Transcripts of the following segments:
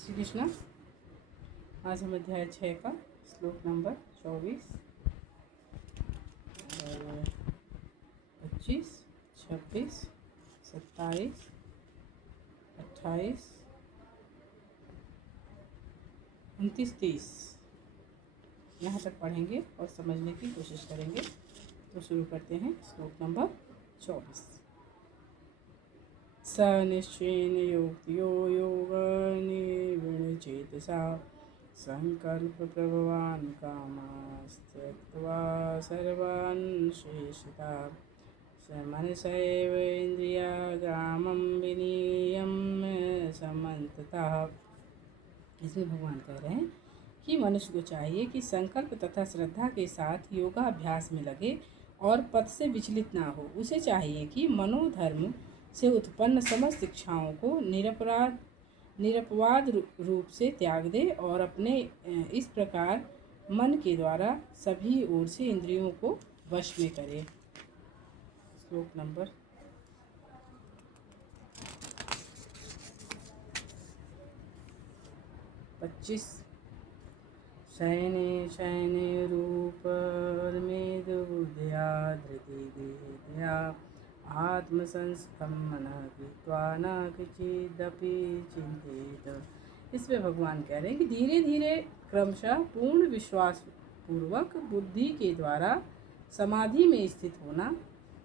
श्री कृष्णा। आज हम अध्याय 6 का श्लोक नंबर 24 और 25, 26, 27, 28, 29, 30 यहाँ तक पढ़ेंगे और समझने की कोशिश करेंगे। तो शुरू करते हैं श्लोक नंबर 24। स निश्चयेन योक्तियो योगनिर्विण्णचेतसा संकल्पप्रभवान् कामास्त्यक्त्वा सर्वान् शेषिता मनसैव इन्द्रियाग्रामं विनियम्य समन्ततः। इसमें भगवान कह रहे हैं कि मनुष्य को चाहिए कि संकल्प तथा श्रद्धा के साथ योगाभ्यास में लगे और पथ से विचलित ना हो। उसे चाहिए कि मनोधर्म से उत्पन्न समस्त इच्छाओं को निरपवाद रूप से त्याग दे और अपने इस प्रकार मन के द्वारा सभी ओर से इंद्रियों को वश में करे। श्लोक नंबर 25। शयने शयने रूपमेदुबुद्ध्या धृति देहतया आत्मसंस्थं मनः कृत्वा न किंचिदपि चिंतेत। इसमें भगवान कह रहे हैं कि धीरे धीरे क्रमशः पूर्ण विश्वास पूर्वक बुद्धि के द्वारा समाधि में स्थित होना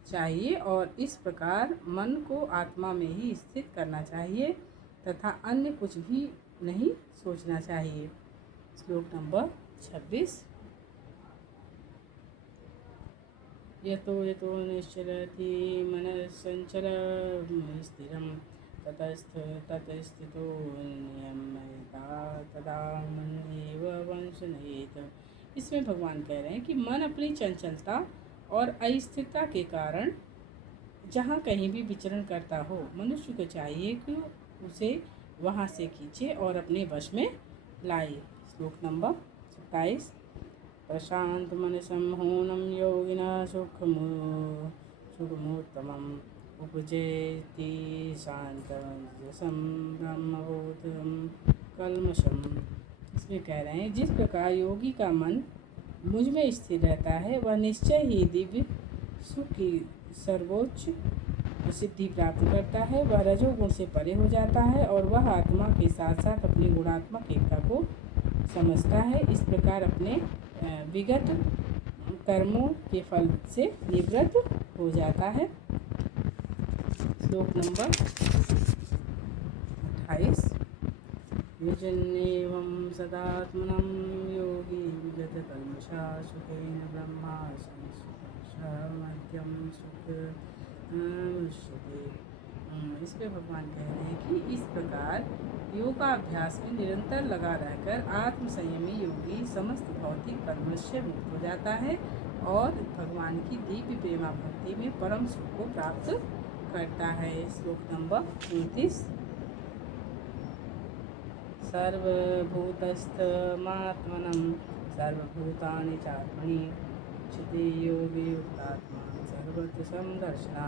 चाहिए और इस प्रकार मन को आत्मा में ही स्थित करना चाहिए तथा अन्य कुछ भी नहीं सोचना चाहिए। श्लोक नंबर 26। यतो यतो निश्चरति मनश्चञ्चल स्थिरं ततस्थितो नियम्यता तदा मन एव वंशनयेत। इसमें भगवान कह रहे हैं कि मन अपनी चंचलता और अस्थिरता के कारण जहाँ कहीं भी विचरण करता हो, मनुष्य को चाहिए कि उसे वहाँ से खींचे और अपने वश में लाए। श्लोक नंबर 27। प्रशांत मनसं होनं योगिनः सुखमोत्तमम् उपजेति शांतमजसं ब्रह्मबोधं कल्मषम्। इसमें कह रहे हैं जिस प्रकार योगी का मन मुझ में स्थिर रहता है वह निश्चय ही दिव्य सुख की सर्वोच्च सिद्धि प्राप्त करता है। वह रजोगुण से परे हो जाता है और वह आत्मा के साथ साथ अपनी गुणात्मक एकता को समझता है। इस प्रकार अपने विगत कर्मों के फल से निवृत्त हो जाता है। श्लोक नंबर 28। युजन्नेवं सदात्मनं योगी विगतकल्मषा सुखेन ब्रह्मा मध्यम सुख मुष्यते। इस पे भगवान कह रहे हैं कि इस प्रकार योगाभ्यास में निरंतर लगा रहकर आत्मसंयमी योगी समस्त भौतिक कर्म से मुक्त हो जाता है और भगवान की दिव्य प्रेमा भक्ति में परम सुख को प्राप्त करता है। श्लोक नंबर 29। सर्वभूतस्थमात्मनं सर्वभूतानि चात्मनि चिते योगी युक्तात्मा सर्वत्र समदर्शना।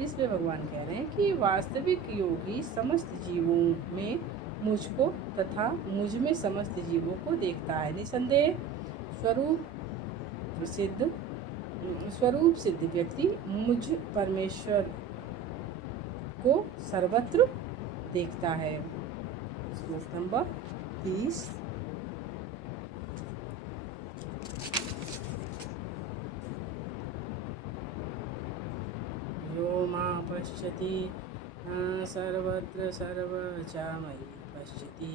इस पे भगवान कह रहे हैं कि वास्तविक योगी समस्त जीवों में मुझको तथा मुझ में समस्त जीवों को देखता है। निसंदेह स्वरूप सिद्ध व्यक्ति मुझ परमेश्वर को सर्वत्र देखता है। श्लोक नंबर 30। यो मां पश्यति सर्वत्र सर्वचामयि पश्यति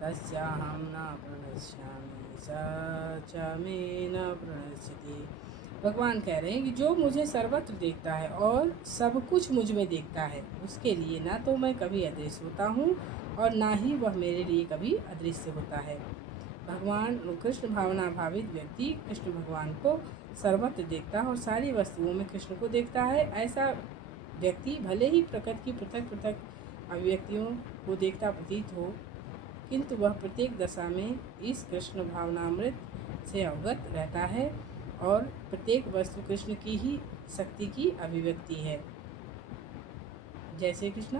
तस्याहं न प्रणश्यामि स च मे न प्रणश्यति। भगवान कह रहे हैं कि जो मुझे सर्वत्र देखता है और सब कुछ मुझ में देखता है उसके लिए ना तो मैं कभी अदृश्य होता हूँ और ना ही वह मेरे लिए कभी अदृश्य होता है। भगवान कृष्ण भावना भावित व्यक्ति कृष्ण भगवान को सर्वत्र देखता है और सारी वस्तुओं में कृष्ण को देखता है। ऐसा व्यक्ति भले ही प्रकृति की पृथक पृथक अभिव्यक्तियों को देखता प्रतीत हो, किंतु वह प्रत्येक दशा में इस कृष्ण भावनामृत से अवगत रहता है और प्रत्येक वस्तु कृष्ण की ही शक्ति की अभिव्यक्ति है। जय श्री कृष्ण।